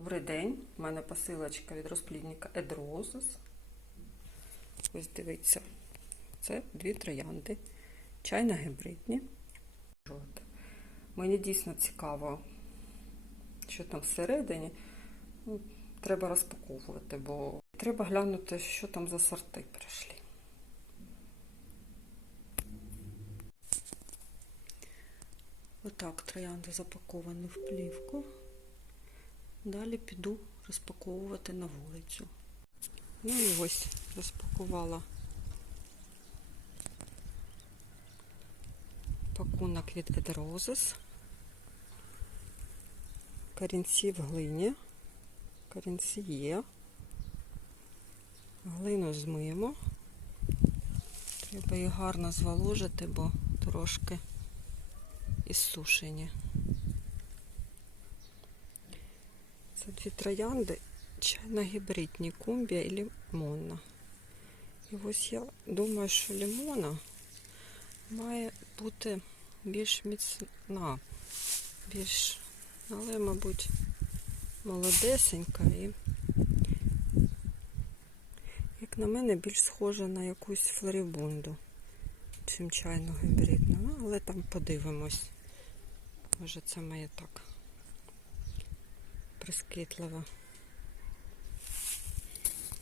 Добрий день. У мене посилочка від розплідника Едрозис. Ось дивіться, це дві троянди. Чайно гібридні. Мені дійсно цікаво, що там всередині. Ну, треба розпаковувати, бо треба глянути, що там за сорти прийшли. Отак троянди запаковані в плівку. Далі піду розпаковувати на вулицю. Ну і ось розпакувала пакунок від Едерозис. Корінці в глині. Корінці є. Глину змиємо. Треба їх гарно зволожити, бо трошки ізсушені. Це дві троянди чайно-гібридні, кумбія і лимонна. І ось я думаю, що лимона має бути більш міцна, більш, але, мабуть, молодесенька і, як на мене, більш схожа на якусь флорибунду, чим чайно гібридна. Ну, але там подивимось. Може, це моє так прискітлива